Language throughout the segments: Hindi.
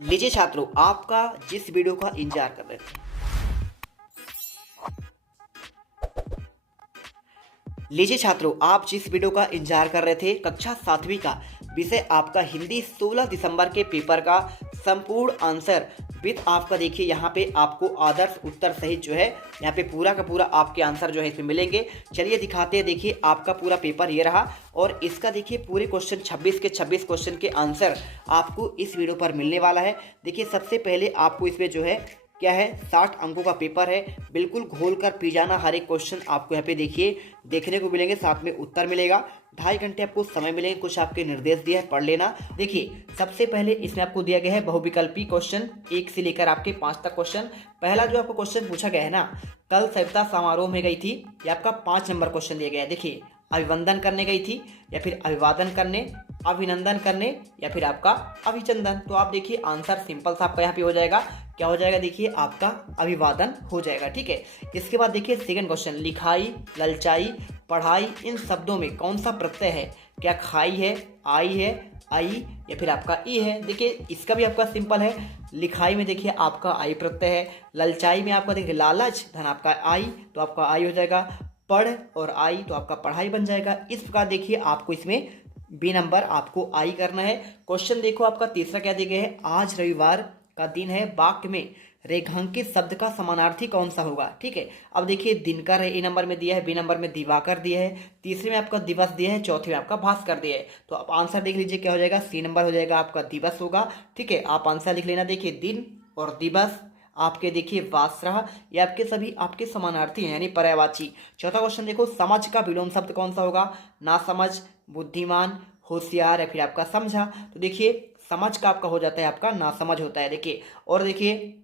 लीजिए छात्रों, आपका जिस वीडियो का इंतजार कर रहे थे। लीजिए छात्रों, आप जिस वीडियो का इंतजार कर रहे थे, कक्षा 7वीं का विषय आपका हिंदी 16 दिसंबर के पेपर का संपूर्ण आंसर विद आपका देखिए यहाँ पे आपको आदर्श उत्तर सहित जो है यहाँ पे पूरा का पूरा आपके आंसर जो है इसमें मिलेंगे। चलिए दिखाते हैं। देखिए आपका पूरा पेपर ये रहा और इसका देखिए पूरे क्वेश्चन 26 के 26 क्वेश्चन के आंसर आपको इस वीडियो पर मिलने वाला है। देखिए सबसे पहले आपको इसमें जो है क्या है 60 अंकों का पेपर है, बिल्कुल घोल कर पी जाना। हर एक क्वेश्चन आपको यहाँ पे देखिए देखने को मिलेंगे, साथ में उत्तर मिलेगा। 2.5 घंटे आपको समय मिलेंगे, कुछ आपके निर्देश दिए हैं, पढ़ लेना। देखिए सबसे पहले इसमें आपको दिया गया है बहुविकल्पी क्वेश्चन 1 से लेकर आपके 5 तक क्वेश्चन। पहला जो आपको क्वेश्चन पूछा गया है ना, कल सविता समारोह में गई थी, ये आपका 5 नंबर क्वेश्चन दिया गया है। देखिए अभिवंदन करने गई थी या फिर अभिवादन करने, अभिनंदन करने या फिर आपका अभिचंदन। तो आप देखिए आंसर सिंपल सा आपका यहाँ पे हो जाएगा। क्या हो जाएगा? देखिए आपका अभिवादन हो जाएगा। ठीक है, इसके बाद देखिए सेकंड क्वेश्चन, लिखाई, ललचाई, पढ़ाई, इन शब्दों में कौन सा प्रत्यय है? क्या खाई है, आई है, आई या फिर आपका ई है? देखिए इसका भी आपका सिंपल है। लिखाई में देखिए आपका आई प्रत्यय है, ललचाई में आपका देखिए लालच धन आपका आई, तो आपका आई हो जाएगा। पढ़ और आई तो आपका पढ़ाई बन जाएगा। इस प्रकार देखिए आपको इसमें बी नंबर आपको आई करना है। क्वेश्चन देखो आपका तीसरा क्या दिया गया है, आज रविवार का दिन है, वाक्य में रेखांकित शब्द का समानार्थी कौन सा होगा? ठीक है, अब देखिए दिनकर है, ए नंबर में दिया है, बी नंबर में दिवाकर दिया है, तीसरे में आपका दिवस दिया है, चौथे में आपका भास्कर दिया है। तो आप आंसर देख लीजिए क्या हो जाएगा, सी नंबर हो जाएगा आपका दिवस होगा। ठीक है, आप आंसर लिख लेना। देखिए दिन और दिवस आपके देखिए वासरह, ये आपके सभी आपके समानार्थी हैं यानी पर्यायवाची। चौथा क्वेश्चन देखो, समझ का विलोम शब्द कौन सा होगा? ना समझ, बुद्धिमान, होशियार या फिर आपका समझा। तो देखिए समझ का आपका हो जाता है आपका ना समझ होता है। देखिए और देखिए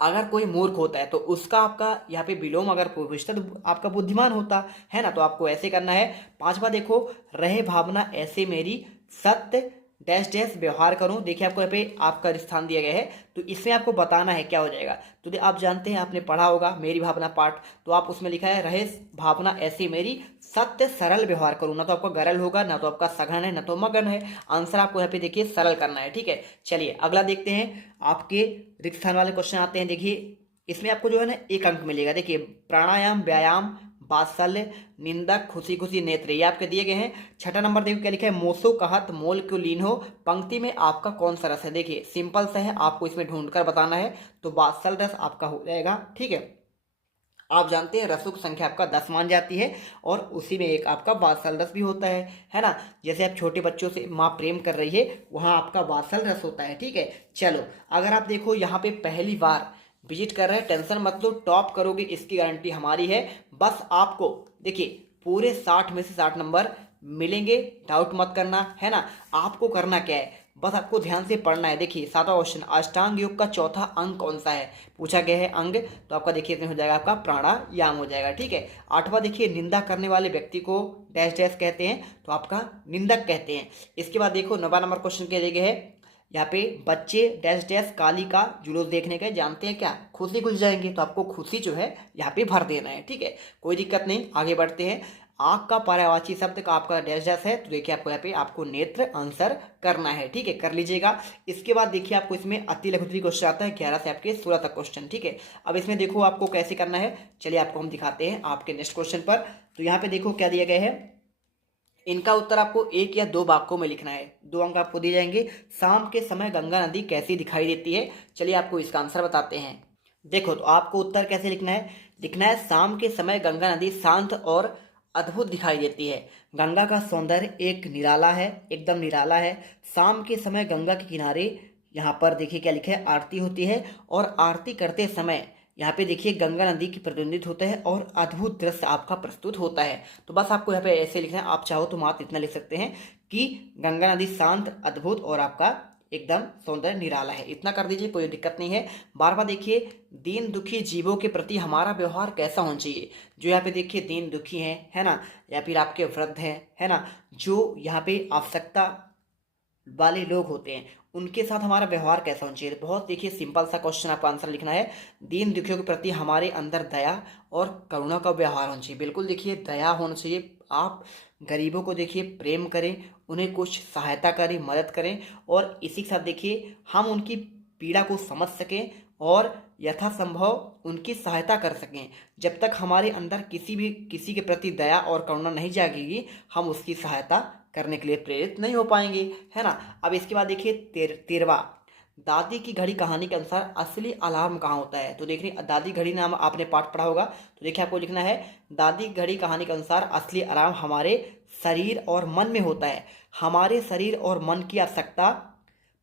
अगर कोई मूर्ख होता है तो उसका आपका यहाँ पे विलोम अगर पूछता तो आपका बुद्धिमान होता है ना। तो आपको ऐसे करना है। पांचवा देखो, रहे भावना ऐसे मेरी, सत्य डैश डैश व्यवहार करूं। देखिए आपको यहाँ पे आपका स्थान दिया गया है, तो इसमें आपको बताना है क्या हो जाएगा। तो आप जानते हैं, आपने पढ़ा होगा मेरी भावना पाठ, तो आप उसमें लिखा है रहे भावना ऐसी मेरी, सत्य सरल व्यवहार करूं। ना तो आपका गरल होगा, ना तो आपका सघन है, ना तो मगन है। आंसर आपको यहाँ पे देखिए सरल करना है। ठीक है, चलिए अगला देखते हैं। आपके रिक्त स्थान वाले क्वेश्चन आते हैं। देखिए इसमें आपको जो है ना 1 अंक मिलेगा। देखिए प्राणायाम, व्यायाम, वात्सल्य, निंदक, खुशी खुशी, नेत्र, ये आपके दिए गए हैं। छठा नंबर देखो क्या लिखा है, मोसो कहत मोल क्यों लीन हो, पंक्ति में आपका कौन सा रस है? देखिए सिंपल सा है, आपको इसमें ढूंढकर बताना है। तो वात्सल रस आपका हो जाएगा। ठीक है, आप जानते हैं रसों की संख्या आपका 10 मान जाती है और उसी में एक आपका वात्सल रस भी होता है ना। जैसे आप छोटे बच्चों से माँ प्रेम कर रही है, वहाँ आपका वात्सल रस होता है। ठीक है, चलो अगर आप देखो यहाँ पे पहली बार विजिट कर रहे हैं, टेंशन मत लो, टॉप करोगे इसकी गारंटी हमारी है। बस आपको देखिए पूरे 60 में से 60 नंबर मिलेंगे, डाउट मत करना है ना। आपको करना क्या है, बस आपको ध्यान से पढ़ना है। देखिए 7वां क्वेश्चन, अष्टांग योग का चौथा अंग कौन सा है? पूछा गया है अंग, तो आपका देखिए इसमें हो जाएगा आपका प्राणायाम हो जाएगा। ठीक है, 8वां देखिए, निंदा करने वाले व्यक्ति को डैश डैश कहते हैं, तो आपका निंदक कहते हैं। इसके बाद देखो 9वां नंबर क्वेश्चन क्या दिया गया है, यहाँ पे बच्चे डैश डैश काली का जुलूस देखने गए, जानते हैं क्या? खुशी खुश जाएंगे, तो आपको खुशी जो है यहाँ पे भर देना है। ठीक है, कोई दिक्कत नहीं, आगे बढ़ते हैं। आँख का पर्यायवाची शब्द का आपका डैश डैश है, तो देखिए आपको यहाँ पे आपको नेत्र आंसर करना है। ठीक है, कर लीजिएगा। इसके बाद देखिए आपको इसमें अति लघुत्री क्वेश्चन आता है 11 से आपके 16 तक क्वेश्चन। ठीक है, अब इसमें देखो आपको कैसे करना है, चलिए आपको हम दिखाते हैं आपके नेक्स्ट क्वेश्चन पर। तो यहाँ पे देखो क्या दिया गया है, इनका उत्तर आपको 1 या 2 वाक्यों में लिखना है। 2 अंक आपको दिए जाएंगे। शाम के समय गंगा नदी कैसी दिखाई देती है? चलिए आपको इसका आंसर बताते हैं। देखो तो आपको उत्तर कैसे लिखना है, लिखना है शाम के समय गंगा नदी शांत और अद्भुत दिखाई देती है। गंगा का सौंदर्य एक निराला है, एकदम निराला है। शाम के समय गंगा के किनारे यहाँ पर देखिए क्या लिखा है, आरती होती है और आरती करते समय यहाँ पे देखिए गंगा नदी की प्रतिनिधित्व होता है और अद्भुत दृश्य आपका प्रस्तुत होता है। तो बस आपको यहाँ पे ऐसे लिखना है, आप चाहो तो मात्र इतना लिख सकते हैं कि गंगा नदी शांत, अद्भुत और आपका एकदम सौंदर्य निराला है। इतना कर दीजिए, कोई दिक्कत नहीं है। बार बार देखिए, दीन दुखी जीवों के प्रति हमारा व्यवहार कैसा होना चाहिए? जो यहाँ पे देखिए दीन दुखी हैं, है ना, या फिर आपके वृद्ध हैं, है ना, जो यहाँ पे आवश्यकता वाले लोग होते हैं, उनके साथ हमारा व्यवहार कैसा होना चाहिए? बहुत देखिए सिंपल सा क्वेश्चन, आपका आंसर लिखना है, दीन दुखियों के प्रति हमारे अंदर दया और करुणा का व्यवहार होना चाहिए। बिल्कुल देखिए दया होना चाहिए। आप गरीबों को देखिए प्रेम करें, उन्हें कुछ सहायता करें, मदद करें और इसी के साथ देखिए हम उनकी पीड़ा को समझ सकें और यथासंभव उनकी सहायता कर सकें। जब तक हमारे अंदर किसी के प्रति दया और करुणा नहीं जागेगी, हम उसकी सहायता करने के लिए प्रेरित नहीं हो पाएंगे, है ना। अब इसके बाद देखिए 13वां, दादी की घड़ी कहानी के अनुसार असली अलार्म कहाँ होता है। तो देखिए दादी घड़ी नाम आपने पाठ पढ़ा होगा, तो देखिए आपको लिखना है दादी घड़ी कहानी के अनुसार असली अलार्म हमारे शरीर और मन में होता है। हमारे शरीर और मन की आवश्यकता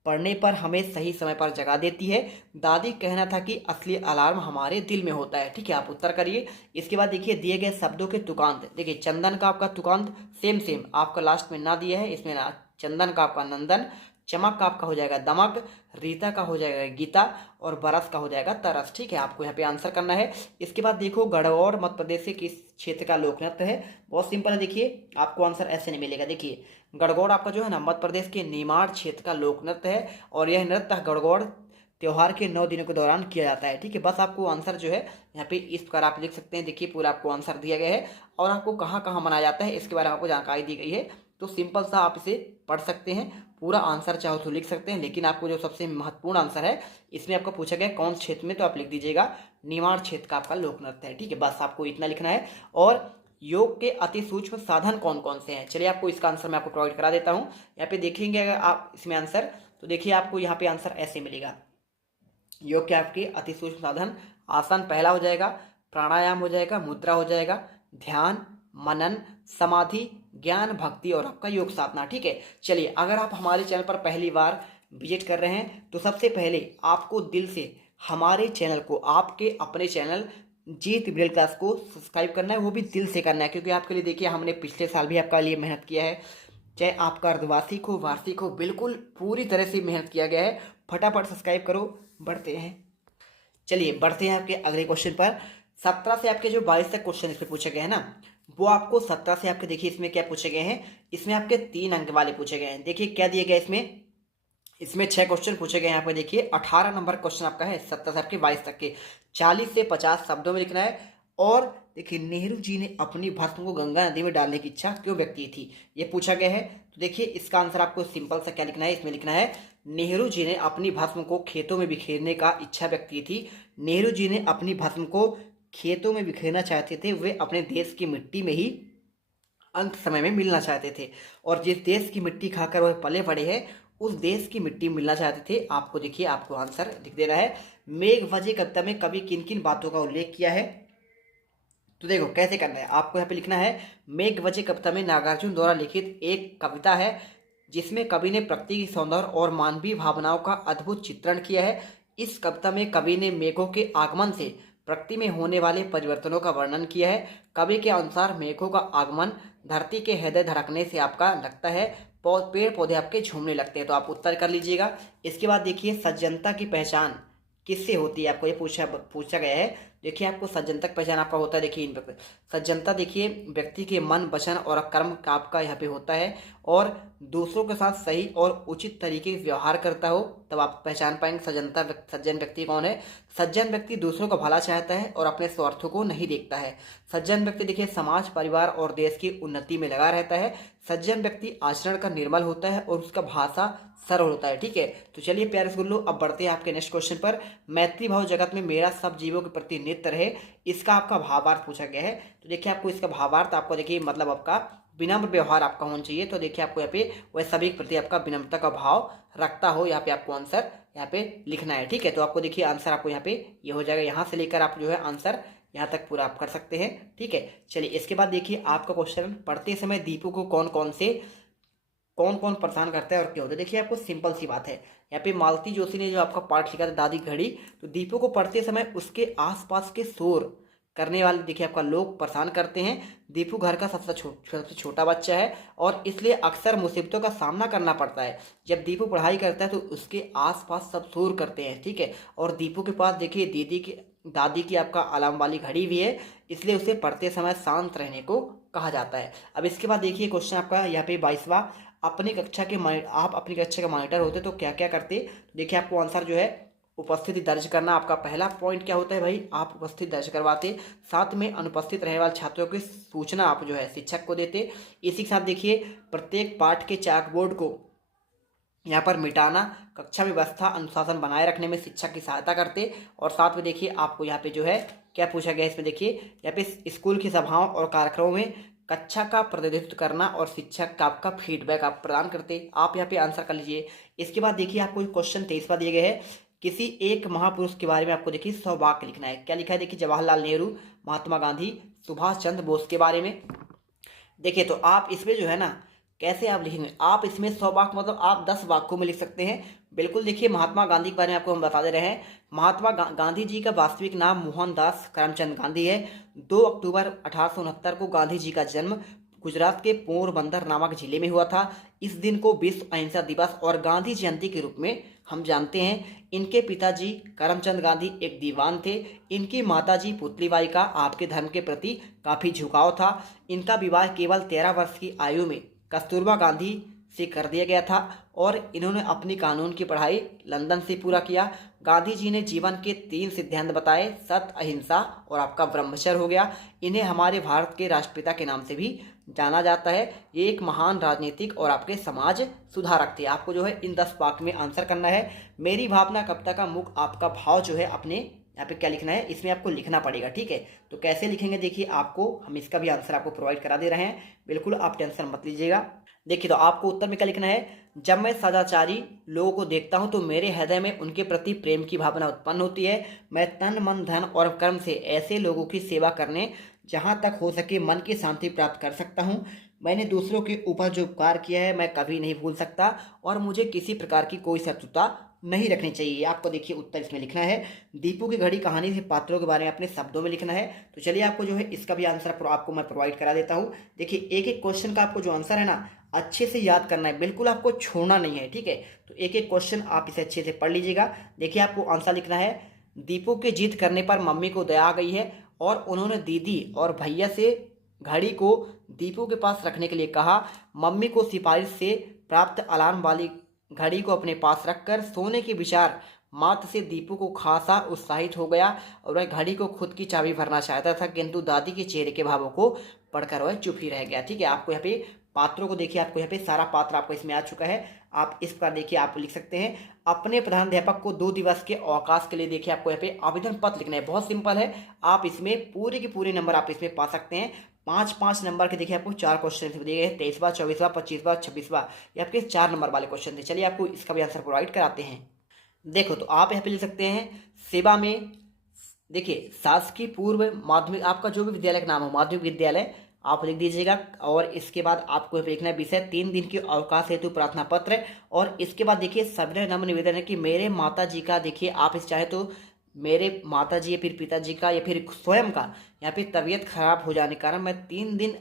पड़ने पर हमें सही समय पर जगा देती है। दादी कहना था कि असली अलार्म हमारे दिल में होता है। ठीक है, आप उत्तर करिए। इसके बाद देखिए दिए गए शब्दों के तुकांत, देखिए चंदन का आपका तुकांत सेम आपका लास्ट में ना दिया है, इसमें ना चंदन का आपका नंदन, चमक का आपका हो जाएगा दमक, रीता का हो जाएगा गीता और बरस का हो जाएगा तरस। ठीक है, आपको यहाँ पे आंसर करना है। इसके बाद देखो गढ़वाल मध्य प्रदेश से किस क्षेत्र का लोक नृत्य है। बहुत सिंपल है, देखिए आपको आंसर ऐसे नहीं मिलेगा। देखिए गढ़गौड़ आपका जो है ना मध्य प्रदेश के निमाड़ क्षेत्र का लोक नृत्य है और यह नृत्य गढ़गौड़ त्योहार के 9 दिनों के दौरान किया जाता है। ठीक है, बस आपको आंसर जो है यहाँ पे इस प्रकार आप लिख सकते हैं। देखिए पूरा आपको आंसर दिया गया है और आपको कहाँ कहाँ मनाया जाता है इसके बारे में आपको जानकारी दी गई है। तो सिंपल सा आप इसे पढ़ सकते हैं, पूरा आंसर चाहो तो लिख सकते हैं, लेकिन आपको जो सबसे महत्वपूर्ण आंसर है इसमें आपको पूछा गया कौन क्षेत्र में, तो आप लिख दीजिएगा निमाड़ क्षेत्र का आपका लोक नृत्य है। ठीक है, बस आपको इतना लिखना है। और योग के अति सूक्ष्म साधन कौन कौन से हैं, चलिए आपको इसका आंसर मैं आपको प्रोवाइड करा देता हूँ। यहाँ पे देखेंगे अगर आप इसमें आंसर, तो देखिए आपको यहाँ पे आंसर ऐसे मिलेगा। योग के आपके अति सूक्ष्म साधन, आसन पहला हो जाएगा, प्राणायाम हो जाएगा, मुद्रा हो जाएगा, ध्यान, मनन, समाधि, ज्ञान, भक्ति और आपका योग साधना। ठीक है, चलिए अगर आप हमारे चैनल पर पहली बार विजिट कर रहे हैं तो सबसे पहले आपको दिल से हमारे चैनल को, आपके अपने चैनल जीत ब्रेल क्लास को सब्सक्राइब करना है, वो भी दिल से करना है, क्योंकि आपके लिए देखिए हमने पिछले साल भी आपका लिए मेहनत किया है, चाहे आपका अर्धवार्षिक हो वार्षिक हो, बिल्कुल पूरी तरह से मेहनत किया गया है। फटाफट सब्सक्राइब करो, बढ़ते हैं। चलिए बढ़ते हैं आपके अगले क्वेश्चन पर। 17 से आपके जो 22 तक क्वेश्चन इसमें पूछे गए हैं ना, वो आपको 17 से आपके देखिए इसमें क्या पूछे गए हैं, इसमें आपके 3 अंक वाले पूछे गए हैं। देखिए क्या दिए गए इसमें 6 क्वेश्चन पूछे गए हैं। यहाँ पे देखिए 18 नंबर क्वेश्चन आपका है 17 से आपके 22 तक के, 40 से 50 शब्दों में लिखना है। और देखिए नेहरू जी ने अपनी भस्म को गंगा नदी में डालने की इच्छा क्यों व्यक्ति थी, ये पूछा गया है। तो देखिए इसका आंसर आपको सिंपल सा क्या लिखना है, इसमें लिखना है नेहरू जी ने अपनी भस्म को खेतों में बिखेरने का इच्छा व्यक्ति थी। नेहरू जी ने अपनी भस्म को खेतों में बिखेरना चाहते थे, वे अपने देश की मिट्टी में ही अंत समय में मिलना चाहते थे और जिस देश की मिट्टी खाकर वह पले बड़े हैं उस देश की मिट्टी मिलना चाहते थे। आपको देखिए आपको आंसर लिख देना है। मेघवजे कविता में कवि किन किन बातों का उल्लेख किया है, तो देखो कैसे करना है, आपको यहाँ पे लिखना है मेघवजे कविता में नागार्जुन द्वारा लिखित एक कविता है जिसमें कवि ने प्रकृति की सौंदर्य और मानवीय भावनाओं का अद्भुत चित्रण किया है। इस कविता में कवि ने मेघों के आगमन से प्रकृति में होने वाले परिवर्तनों का वर्णन किया है। कवि के अनुसार मेघों का आगमन धरती के हृदय धड़कने से आपका लगता है, पेड़ पौधे आपके झूमने लगते हैं। तो आप उत्तर कर लीजिएगा। इसके बाद देखिए सज्जनता की पहचान किससे होती है, आपको ये पूछा गया है। देखिए आपको सज्जनता की पहचान आपका होता है, देखिए इन पर सज्जनता देखिए व्यक्ति के मन वचन और कर्म का आपका यहाँ पे होता है और दूसरों के साथ सही और उचित तरीके से व्यवहार करता हो, तब आप पहचान पाएंगे सज्जन व्यक्ति कौन है। सज्जन व्यक्ति दूसरों का भला चाहता है और अपने स्वार्थों को नहीं देखता है। सज्जन व्यक्ति देखिए समाज, परिवार और देश की उन्नति में लगा रहता है। सज्जन व्यक्ति आचरण का निर्मल होता है और उसका भाषा सरल होता है। ठीक है, तो चलिए प्यारे स्कूलों अब बढ़ते हैं आपके नेक्स्ट क्वेश्चन पर। मैत्री भाव जगत में मेरा सब जीवों के प्रति नित्य रहे, इसका आपका भावार्थ पूछा गया है। तो देखिए आपको इसका भावार्थ आपको देखिए मतलब आपका विनम्र व्यवहार आपका होना चाहिए। तो देखिए आपको यहाँ पे वह सभी के प्रति आपका विनम्रता का भाव रखता हो, यहाँ पे आपको आंसर यहाँ पे लिखना है। ठीक है, तो आपको देखिए आंसर आपको यहाँ पे ये हो जाएगा, यहाँ से लेकर आप जो है आंसर यहाँ तक पूरा आप कर सकते हैं। ठीक है, चलिए इसके बाद देखिए आपका क्वेश्चन, पढ़ते समय दीपू को कौन कौन परेशान करता है और क्यों। तो देखिए आपको सिंपल सी बात है, यहाँ पे मालती जोशी ने जो आपका पाठ लिखा था दादी घड़ी, तो दीपू को पढ़ते समय उसके आसपास के शोर करने वाले देखिए आपका लोग परेशान करते हैं। दीपू घर का सबसे छोटा बच्चा है और इसलिए अक्सर मुसीबतों का सामना करना पड़ता है। जब दीपू पढ़ाई करता है तो उसके आसपास सब शोर करते हैं। ठीक है, और दीपू के पास देखिए दादी की आपका अलार्म वाली घड़ी भी है, इसलिए उसे पढ़ते समय शांत रहने को कहा जाता है। अब इसके बाद देखिए क्वेश्चन आपका यहाँ पे 22वां, आप अपनी कक्षा का मॉनिटर होते तो क्या क्या करते। देखिए आपको आंसर जो है उपस्थिति दर्ज करना आपका पहला पॉइंट क्या होता है भाई, आप उपस्थिति दर्ज करवाते। साथ में अनुपस्थित रहने वाले छात्रों की सूचना आप जो है शिक्षक को देते। इसी के साथ देखिए प्रत्येक पाठ के चाकबोर्ड को यहाँ पर मिटाना कक्षा व्यवस्था अनुशासन बनाए रखने में शिक्षक की सहायता करते। और साथ में देखिए आपको यहाँ पे जो है क्या पूछा गया है इसमें, देखिए यहाँ पे स्कूल की सभाओं और कार्यक्रमों में कक्षा का प्रतिनिधित्व करना और शिक्षक का आपका फीडबैक आप प्रदान करते। आप यहाँ पे आंसर कर लीजिए। इसके बाद देखिए आपको क्वेश्चन 23वां दिए गए हैं, किसी एक महापुरुष के बारे में आपको देखिए 100 वाक्य लिखना है। क्या लिखा है, देखिए जवाहरलाल नेहरू, महात्मा गांधी, सुभाष चंद्र बोस के बारे में। देखिए तो आप इसमें जो है ना कैसे आप लिखेंगे, आप इसमें 100 वाक्य मतलब आप 10 वाक्यों में लिख सकते हैं। बिल्कुल देखिए महात्मा गांधी के बारे में आपको हम बता दे रहे हैं। महात्मा गांधी जी का वास्तविक नाम मोहनदास करमचंद गांधी है। 2 अक्टूबर 1869 को गांधी जी का जन्म गुजरात के पोरबंदर नामक जिले में हुआ था। इस दिन को विश्व अहिंसा दिवस और गांधी जयंती के रूप में हम जानते हैं। इनके पिताजी करमचंद गांधी एक दीवान थे। इनकी माताजी पुतलीबाई का आपके धर्म के प्रति काफ़ी झुकाव था। इनका विवाह केवल 13 वर्ष की आयु में कस्तूरबा गांधी से कर दिया गया था और इन्होंने अपनी कानून की पढ़ाई लंदन से पूरा किया। गांधी जी ने जीवन के 3 सिद्धांत बताए, सत्य, अहिंसा और आपका ब्रह्मचर्य हो गया। इन्हें हमारे भारत के राष्ट्रपिता के नाम से भी जाना जाता है। ये एक महान राजनीतिक और आपके समाज सुधारक थे। आपको जो है इन 10 वाक्य में आंसर करना है। मेरी भावना कविता का मुख्य आपका भाव जो है अपने यहाँ पे क्या लिखना है, इसमें आपको लिखना पड़ेगा। ठीक है, तो कैसे लिखेंगे देखिए आपको हम इसका भी आंसर आपको प्रोवाइड करा दे रहे हैं, बिल्कुल आप टेंशन मत लीजिएगा। देखिए तो आपको उत्तर में क्या लिखना है, जब मैं सदाचारी लोगों को देखता हूं तो मेरे हृदय में उनके प्रति प्रेम की भावना उत्पन्न होती है। मैं तन मन धन और कर्म से ऐसे लोगों की सेवा करने जहां तक हो सके मन की शांति प्राप्त कर सकता हूं। मैंने दूसरों के ऊपर जो उपकार किया है मैं कभी नहीं भूल सकता और मुझे किसी प्रकार की कोई शत्रुता नहीं रखनी चाहिए। आपको देखिए उत्तर इसमें लिखना है। दीपू की घड़ी कहानी से पात्रों के बारे में अपने शब्दों में लिखना है। तो चलिए आपको जो है इसका भी आंसर आपको मैं प्रोवाइड करा देता हूँ। देखिए एक एक क्वेश्चन का आपको जो आंसर है ना अच्छे से याद करना है, बिल्कुल आपको छोड़ना नहीं है। ठीक है, तो एक एक क्वेश्चन आप इसे अच्छे से पढ़ लीजिएगा। देखिए आपको आंसर लिखना है, दीपू की जीत करने पर मम्मी को दया आ गई है और उन्होंने दीदी और भैया से घड़ी को दीपू के पास रखने के लिए कहा। मम्मी को सिफारिश से प्राप्त अलार्म वाली घड़ी को अपने पास रखकर सोने के विचार मात्र से दीपू को खासा उत्साहित हो गया और वह घड़ी को खुद की चाबी भरना चाहता था, किंतु दादी के चेहरे के भावों को पढ़कर वह चुप ही रह गया। ठीक है, आपको यहाँ पे पात्रों को देखिए, आपको यहाँ पे सारा पात्र आपको इसमें आ चुका है। आप इस प्रकार देखिए आप लिख सकते हैं। अपने प्रधानाध्यापक को 2 दिवस के अवकाश के लिए देखिए आपको यहाँ पे आवेदन पत्र लिखना है। बहुत सिंपल है, आप इसमें पूरे के पूरे नंबर आप इसमें पा सकते हैं। 5-5 नंबर के देखिए आपको 4 क्वेश्चन दिए गए, 23वां, 24वां, 25वां, 26वां, ये आपके 4 नंबर वाले क्वेश्चन थे। चलिए आपको इसका भी आंसर प्रोवाइड कराते हैं। देखो तो आप यहाँ पे लिख सकते हैं सेवा में, देखिए शासकीय पूर्व माध्यमिक आपका जो भी विद्यालय का नाम हो माध्यमिक विद्यालय आप लिख दीजिएगा। और इसके बाद आपको लिखना है विषय 3 दिन के अवकाश हेतु प्रार्थना पत्र। और इसके बाद देखिए सविनय नम्र निवेदन है कि मेरे माता जी का, देखिए आप इस चाहे तो मेरे माता जी या फिर पिताजी का या फिर स्वयं का यहाँ पे तबीयत खराब हो जाने के कारण मैं 3 दिन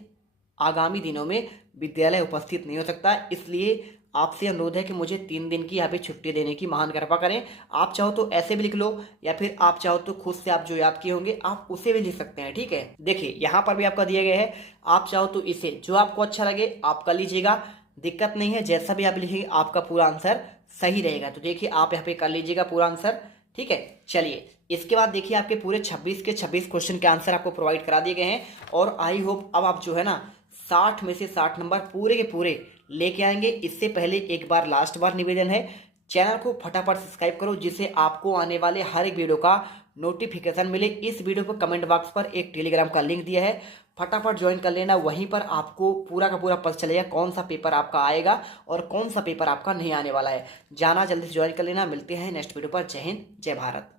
आगामी दिनों में विद्यालय उपस्थित नहीं हो सकता, इसलिए आपसे अनुरोध है कि मुझे 3 दिन की यहाँ पे छुट्टी देने की महान कृपा करें। आप चाहो तो ऐसे भी लिख लो या फिर आप चाहो तो खुद से आप जो याद किए होंगे आप उसे भी लिख सकते हैं। ठीक है, देखिए यहाँ पर भी आपका दिया गया है, आप चाहो तो इसे जो आपको अच्छा लगे आप कर लीजिएगा, दिक्कत नहीं है। जैसा भी आप लिखेंगे आपका पूरा आंसर सही रहेगा। तो देखिए आप यहाँ पे कर लीजिएगा पूरा आंसर। ठीक है, चलिए इसके बाद देखिए आपके पूरे 26 के 26 क्वेश्चन के आंसर आपको प्रोवाइड करा दिए गए हैं। और आई होप अब आप जो है ना 60 में से 60 नंबर पूरे के पूरे लेके आएंगे। इससे पहले एक बार लास्ट बार निवेदन है, चैनल को फटाफट सब्सक्राइब करो जिससे आपको आने वाले हर एक वीडियो का नोटिफिकेशन मिले। इस वीडियो पर कमेंट बॉक्स पर एक टेलीग्राम का लिंक दिया है, फटाफट ज्वाइन कर लेना। वहीं पर आपको पूरा का पूरा पता चलेगा कौन सा पेपर आपका आएगा और कौन सा पेपर आपका नहीं आने वाला है। जाना जल्दी से ज्वाइन कर लेना। मिलते हैं नेक्स्ट वीडियो पर। जय हिंद, जय भारत।